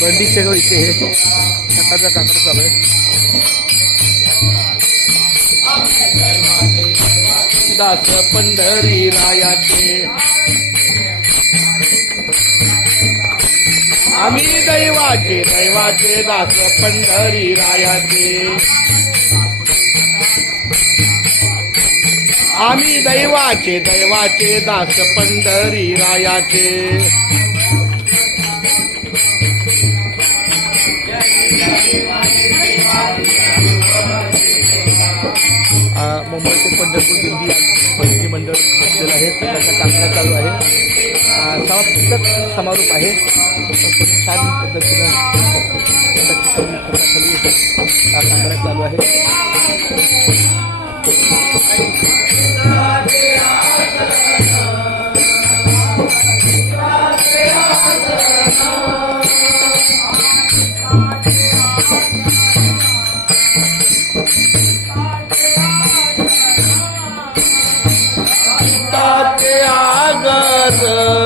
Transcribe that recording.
बंडी शेगाव इथे हे सकाळचा काकड चालू आहे. दास पंढरी रायाचे आम्ही दैवाचे दैवाचे दास पंढरी रायाचे आम्ही दैवाचे दैवाचे दास पंढरी रायाचे मुंबई ते पंढरपूर दिंडी भजनी मंडळ बसलेलं आहे. सकाळचा काकडा चालू आहे. सांस्कृतिक समारोप आहे. छान पद्धतीनं काकडा चालू आहे. आगर